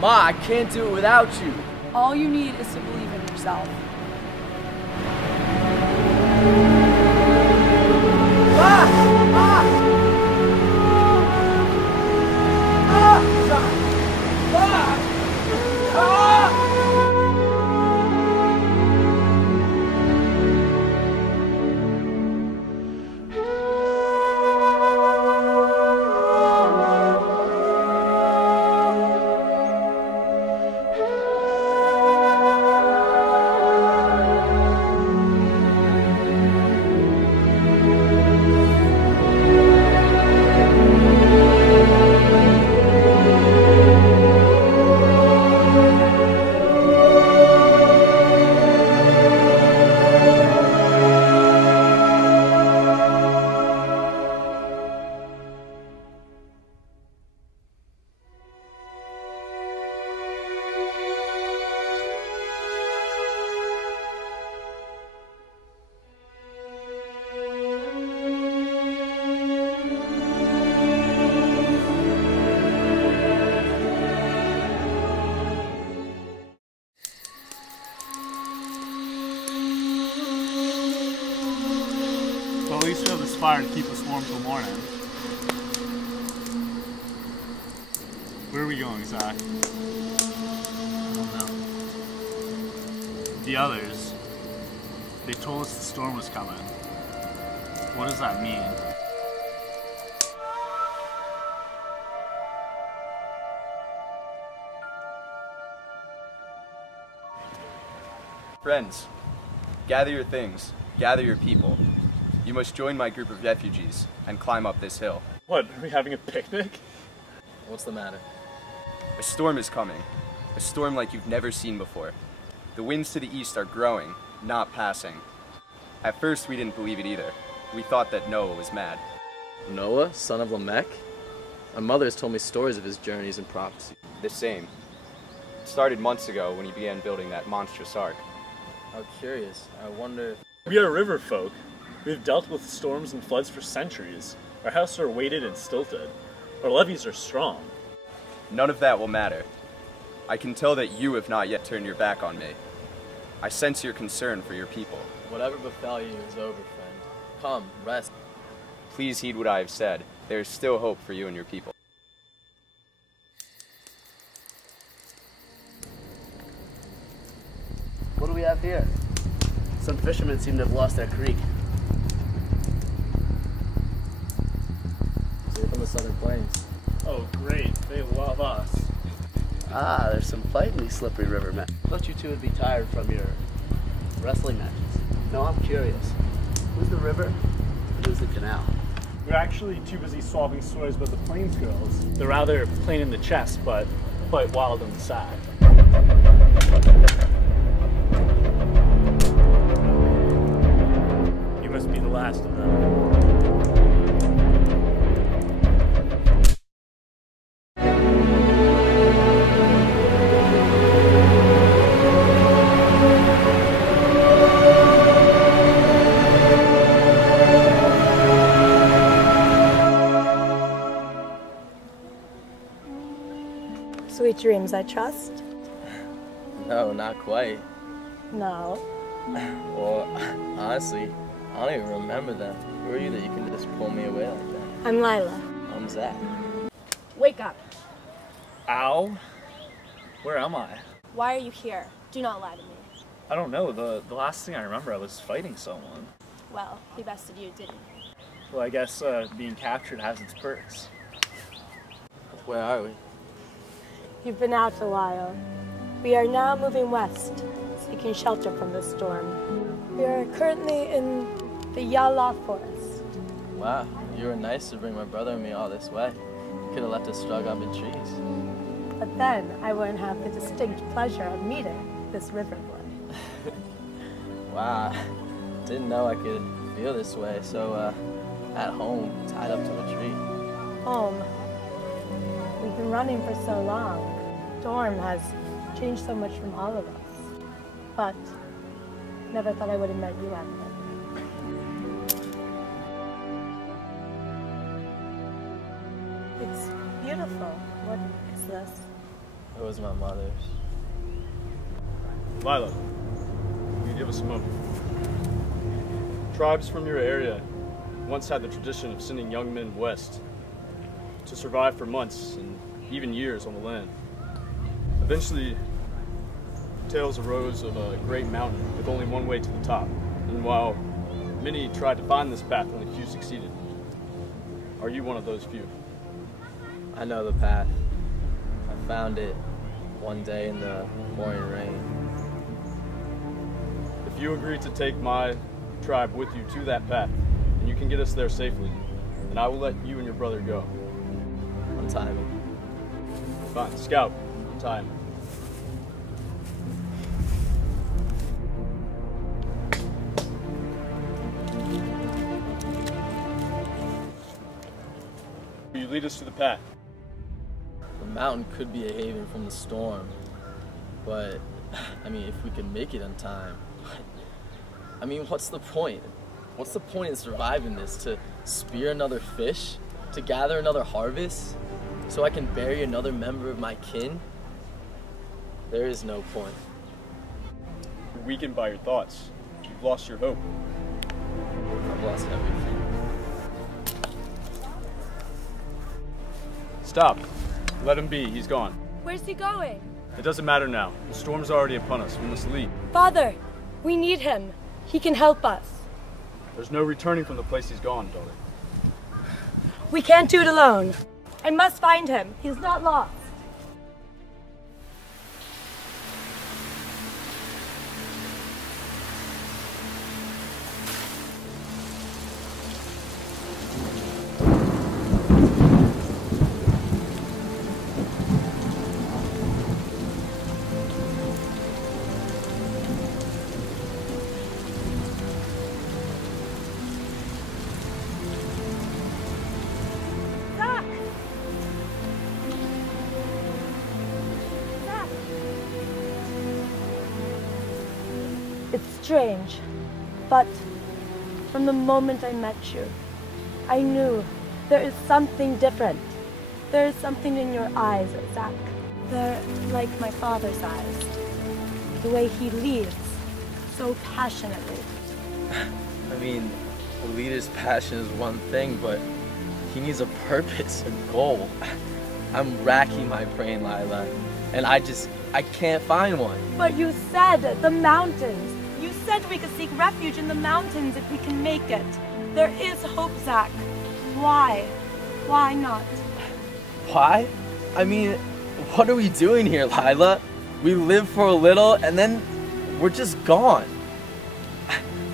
Ma, I can't do it without you. All you need is to believe in yourself. Well, at least we have this fire to keep us warm till morning. Where are we going, Zach? I don't know. The others, they told us the storm was coming. What does that mean? Friends, gather your things, gather your people. You must join my group of refugees and climb up this hill. What, are we having a picnic? What's the matter? A storm is coming, a storm like you've never seen before. The winds to the east are growing, not passing. At first we didn't believe it either. We thought that Noah was mad. Noah, son of Lamech? My mother has told me stories of his journeys and prophecy. The same. It started months ago when he began building that monstrous ark. How curious. I wonder... We are river folk. We've dealt with storms and floods for centuries. Our houses are weighted and stilted. Our levees are strong. None of that will matter. I can tell that you have not yet turned your back on me. I sense your concern for your people. Whatever befell you is over, friend. Come, rest. Please heed what I have said. There is still hope for you and your people. What do we have here? Some fishermen seem to have lost their creek. So you're from the southern plains. Oh, great. They love us. Ah, there's some fight in these slippery river men. Thought you two would be tired from your wrestling matches. No, I'm curious. Who's the river and who's the canal? We're actually too busy swapping stories about the Plains girls. They're rather plain in the chest, but quite wild in the sack. You must be the last of them. Sweet dreams, I trust? No, not quite. No. Well, honestly, I don't even remember them. Who are you that you can just pull me away like that? I'm Lila. I'm Zach. Wake up. Ow? Where am I? Why are you here? Do not lie to me. I don't know. The last thing I remember, I was fighting someone. Well, he bested you, didn't he? Well, I guess being captured has its perks. Where are we? You've been out a while. We are now moving west, seeking shelter from the storm. We are currently in the Yala forest. Wow, you were nice to bring my brother and me all this way. You could have left us strung up in trees. But then I wouldn't have the distinct pleasure of meeting this river boy. Wow, didn't know I could feel this way. So, at home, tied up to a tree. Home. We've been running for so long. Storm has changed so much from all of us. But never thought I would have met you out there. It's beautiful. What is this? It was my mother's. Lila, can you give us a moment? Tribes from your area once had the tradition of sending young men west to survive for months and even years on the land. Eventually, tales arose of a great mountain with only one way to the top, and while many tried to find this path, only few succeeded. Are you one of those few? I know the path. I found it one day in the pouring rain. If you agree to take my tribe with you to that path, and you can get us there safely, then I will let you and your brother go. Untie me. Fine. Scout, untie him. Will you lead us to the path? The mountain could be a haven from the storm, but I mean, if we can make it on time. I mean, what's the point? What's the point in surviving this? To spear another fish? To gather another harvest? So I can bury another member of my kin? There is no point. You're weakened by your thoughts. You've lost your hope. I've lost everything. Stop. Let him be. He's gone. Where's he going? It doesn't matter now. The storm's already upon us. We must leave. Father, we need him. He can help us. There's no returning from the place he's gone, daughter. We can't do it alone. I must find him. He's not lost. It's strange, but from the moment I met you, I knew there is something different. There is something in your eyes, Zach. They're like my father's eyes. The way he leads, so passionately. I mean, a leader's passion is one thing, but he needs a purpose, a goal. I'm racking my brain, Lila, and I can't find one. But you said the mountains. You said we could seek refuge in the mountains if we can make it. There is hope, Zach. Why? Why not? Why? I mean, what are we doing here, Lila? We live for a little and then we're just gone.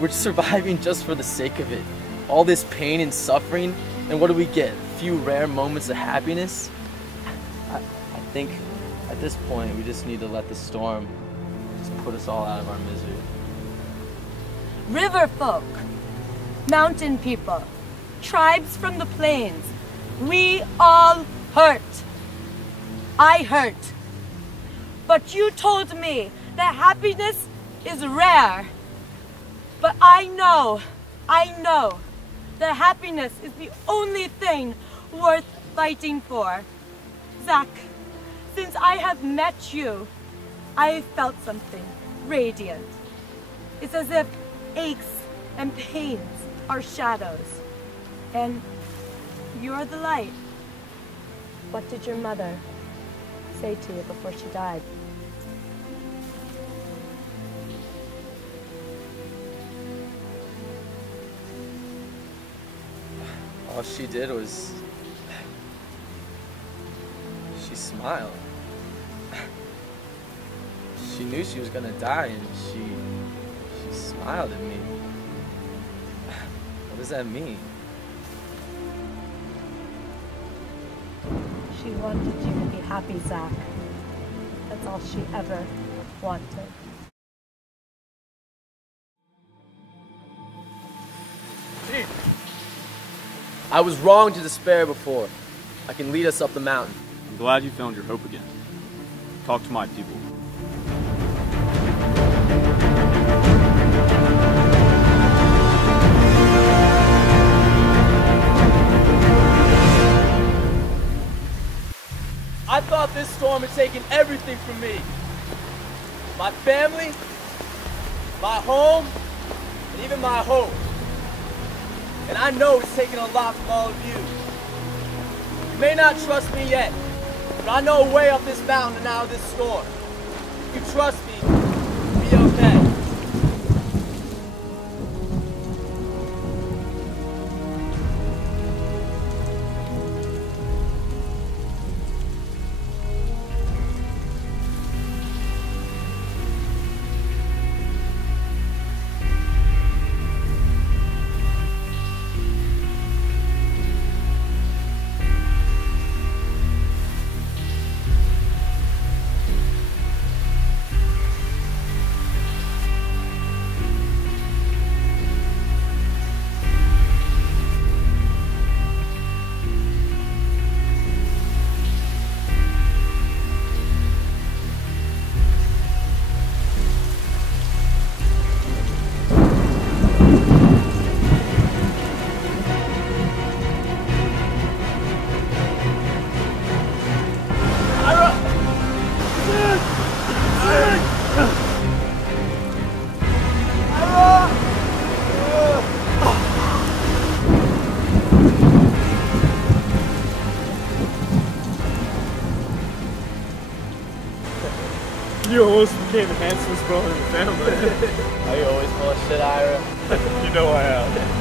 We're surviving just for the sake of it. All this pain and suffering, and what do we get? A few rare moments of happiness? I think at this point we just need to let the storm just put us all out of our misery. River folk, mountain people, tribes from the plains, we all hurt. I hurt. But you told me that happiness is rare. But I know that happiness is the only thing worth fighting for. Zach, since I have met you, I have felt something radiant. It's as if aches and pains are shadows, and you're the light. What did your mother say to you before she died? All she did was, she smiled. She knew she was gonna die, and she smiled at me. What does that mean? She wanted you to be happy, Zach. That's all she ever wanted. I was wrong to despair before. I can lead us up the mountain. I'm glad you found your hope again. Talk to my people. I I thought this storm had taken everything from me. My family, my home, and even my hope. And I know it's taken a lot from all of you. You may not trust me yet, but I know a way up this mountain and out of this storm. If you trust me, you'll be okay. You almost became the handsomest brother in the family. Are you always full of shit, Ira? You know I am.